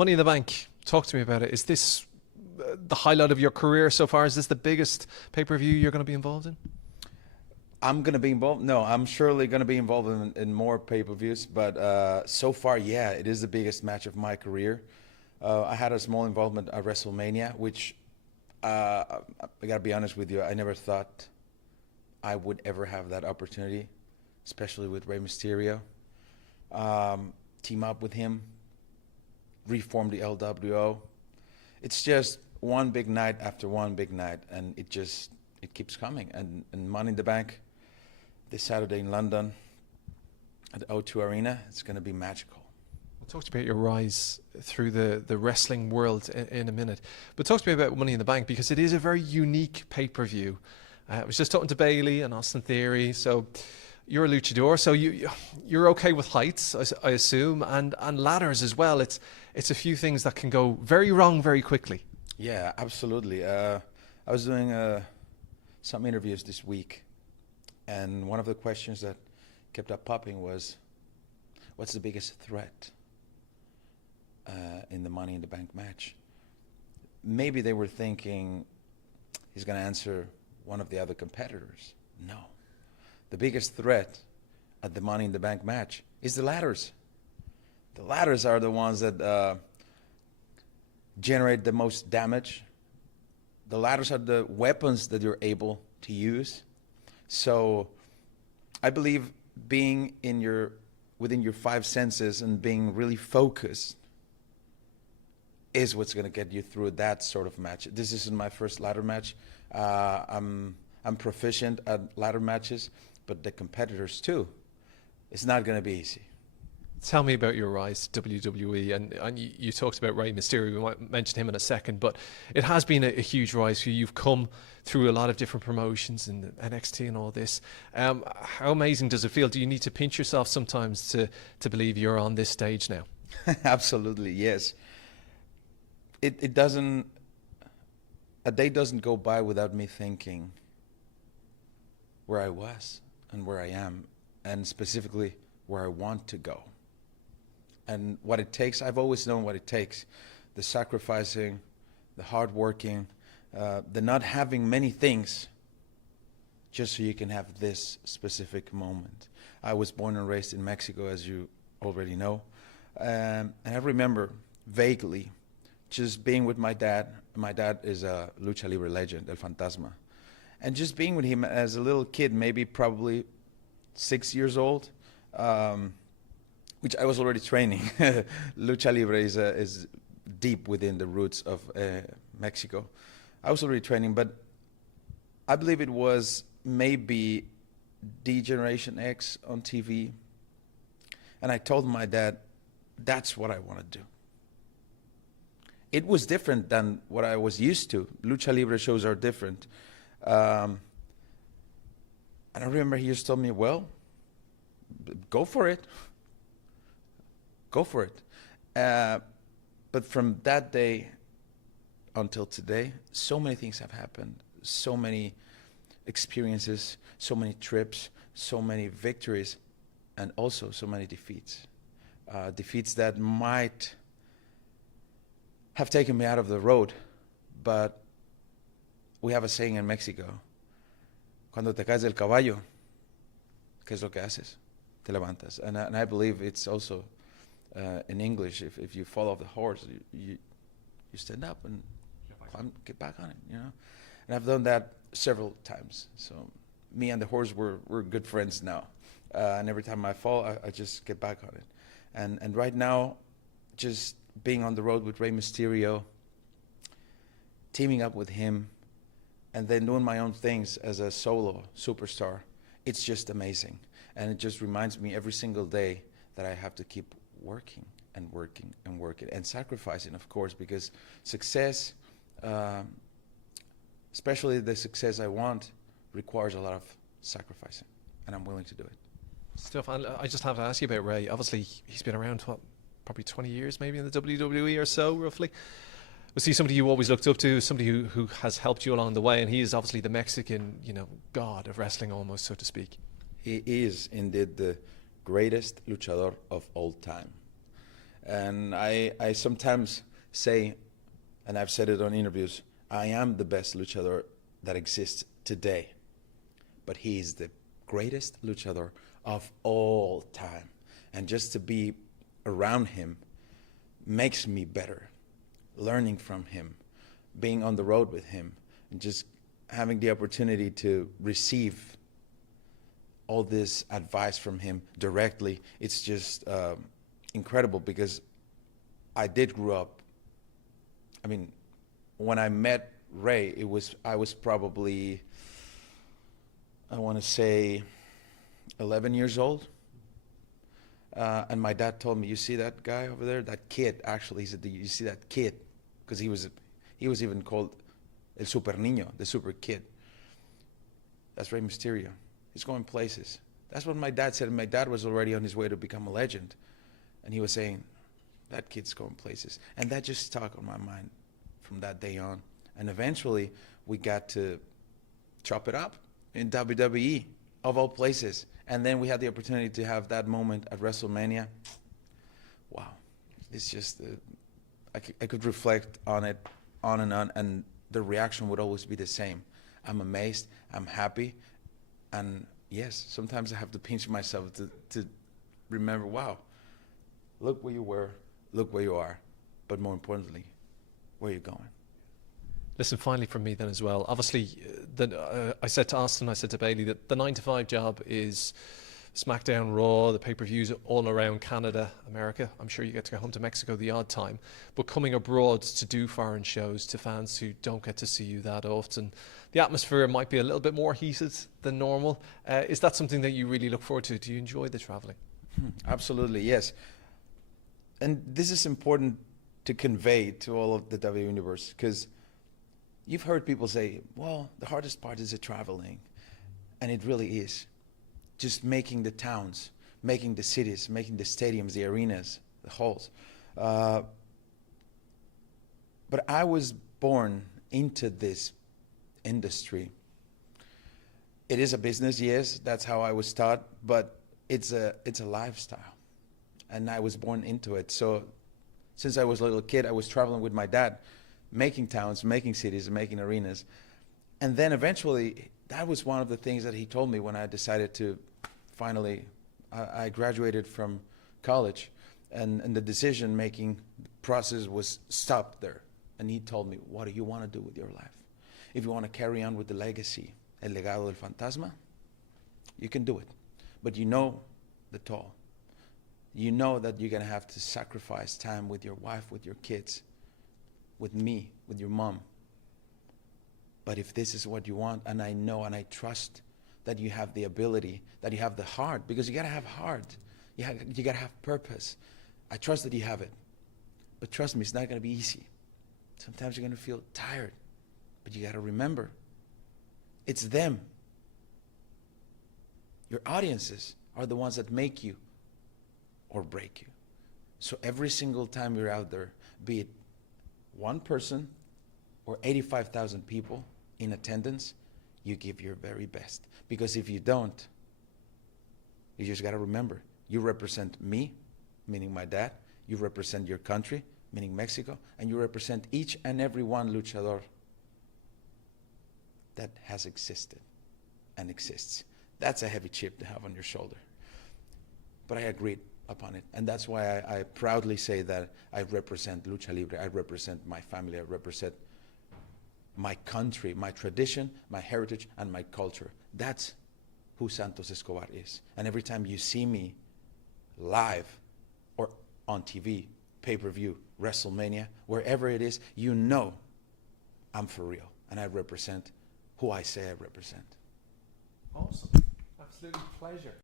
Money in the Bank. Talk to me about it. Is this the highlight of your career so far? Is this the biggest pay-per-view you're going to be involved in? I'm going to be involved. No, I'm surely going to be involved in more pay-per-views. But so far, yeah, it is the biggest match of my career. I had a small involvement at WrestleMania, which I got to be honest with you, I never thought I would ever have that opportunity, especially with Rey Mysterio. Team up with him, reform the LWO. It's just one big night after one big night, and it keeps coming. And Money in the Bank this Saturday in London at the O2 Arena, it's going to be magical. We'll talk to you about your rise through the wrestling world in a minute. But talk to me about Money in the Bank, because it is a very unique pay-per-view. I was just talking to Bailey and Austin Theory. So you're a luchador, so you're okay with heights, I assume, and ladders as well. It's a few things that can go very wrong very quickly. Yeah, absolutely. I was doing some interviews this week, and one of the questions that kept up popping was, what's the biggest threat in the Money in the Bank match? Maybe they were thinking he's going to answer one of the other competitors. No. The biggest threat at the Money in the Bank match is the ladders. The ladders are the ones that generate the most damage. The ladders are the weapons that you're able to use. So I believe being within your five senses and being really focused is what's going to get you through that sort of match. This isn't my first ladder match. I'm proficient at ladder matches, but the competitors too. It's not going to be easy. Tell me about your rise to WWE, and you talked about Rey Mysterio. We might mention him in a second, but it has been a huge rise for you. You've come through a lot of different promotions and NXT and all this. How amazing does it feel? Do you need to pinch yourself sometimes to believe you're on this stage now? Absolutely, yes. It doesn't. A day doesn't go by without me thinking where I was and where I am, and specifically where I want to go. And what it takes, I've always known what it takes. The sacrificing, the hard working, the not having many things just so you can have this specific moment. I was born and raised in Mexico, as you already know. And I remember vaguely just being with my dad. My dad is a Lucha Libre legend, El Fantasma. And just being with him as a little kid, maybe probably 6 years old, which I was already training. Lucha Libre is deep within the roots of Mexico. I was already training, but I believe it was maybe D Generation X on TV. And I told my dad, that's what I want to do. It was different than what I was used to. Lucha Libre shows are different. And I remember he just told me, well, go for it. Go for it. But from that day until today, so many things have happened. So many experiences, so many trips, so many victories, and also so many defeats. Defeats that might have taken me out of the road, but we have a saying in Mexico, cuando te caes del caballo, ¿qué es lo que haces? Te levantas. And I believe it's also in English, if you fall off the horse, you stand up and get back on it, you know. And I've done that several times. So me and the horse, we're good friends now. And every time I fall, I just get back on it. And right now, just being on the road with Rey Mysterio, teaming up with him, and then doing my own things as a solo superstar, it's just amazing. And it just reminds me every single day that I have to keep working and working and working and sacrificing, of course, because success, especially the success I want, requires a lot of sacrificing, and I'm willing to do it. Stefan, I just have to ask you about Rey. Obviously, he's been around, probably 20 years maybe in the WWE or so, roughly. Was he somebody you always looked up to, somebody who has helped you along the way? And he is obviously the Mexican, god of wrestling almost, so to speak. He is indeed the greatest luchador of all time. And I sometimes say, and I've said it on interviews, I am the best luchador that exists today. But he is the greatest luchador of all time. And just to be around him makes me better. Learning from him, being on the road with him, and just having the opportunity to receive all this advice from him directly, it's just incredible, because I did grow up. I mean, when I met Rey, I was probably, I want to say, 11 years old. And my dad told me, you see that guy over there, that kid, actually, he said, you see that kid? Because he was even called El Super Niño, the super kid. That's Rey Mysterio. He's going places. That's what my dad said. And my dad was already on his way to become a legend. And he was saying, that kid's going places. And that just stuck on my mind from that day on. And eventually, we got to chop it up in WWE, of all places. And then we had the opportunity to have that moment at WrestleMania. Wow. It's just, I could reflect on it on, and the reaction would always be the same. I'm amazed, I'm happy, and yes, sometimes I have to pinch myself to remember, wow, look where you were, look where you are, but more importantly, where you're going. Listen, finally from me then as well, obviously, I said to Austin, I said to Bailey that the 9 to 5 job is Smackdown, Raw, the pay-per-views all around Canada, America. I'm sure you get to go home to Mexico the odd time. But coming abroad to do foreign shows to fans who don't get to see you that often, the atmosphere might be a little bit more heated than normal. Is that something that you really look forward to? Do you enjoy the traveling? Absolutely, yes. And this is important to convey to all of the W universe, because you've heard people say, well, the hardest part is the traveling. And it really is. Just making the towns, making the cities, making the stadiums, the arenas, the halls. But I was born into this industry. It is a business, yes, that's how I was taught, but it's a lifestyle. And I was born into it. So since I was a little kid, I was traveling with my dad, making towns, making cities, making arenas. And then eventually, that was one of the things that he told me when I decided to finally, I graduated from college, and the decision-making process was stopped there. And he told me, what do you want to do with your life? If you want to carry on with the legacy, el legado del fantasma, you can do it. But you know the toll. You know that you're going to have to sacrifice time with your wife, with your kids, with me, with your mom. But if this is what you want, and I know and I trust that you have the ability, that you have the heart, because you got to have heart. You got to have purpose. I trust that you have it. But trust me, it's not going to be easy. Sometimes you're going to feel tired. But you got to remember, it's them. Your audiences are the ones that make you or break you. So every single time you're out there, be it one person or 85,000 people in attendance, you give your very best. Because if you don't, you just got to remember, you represent me, meaning my dad, you represent your country, meaning Mexico, and you represent each and every one luchador that has existed and exists. That's a heavy chip to have on your shoulder. But I agreed upon it, and that's why I proudly say that I represent Lucha Libre, I represent my family, I represent my country, my tradition, my heritage, and my culture. That's who Santos Escobar is. And every time you see me live or on TV, pay-per-view, WrestleMania, wherever it is, you know I'm for real. And I represent who I say I represent. Awesome. Absolute pleasure.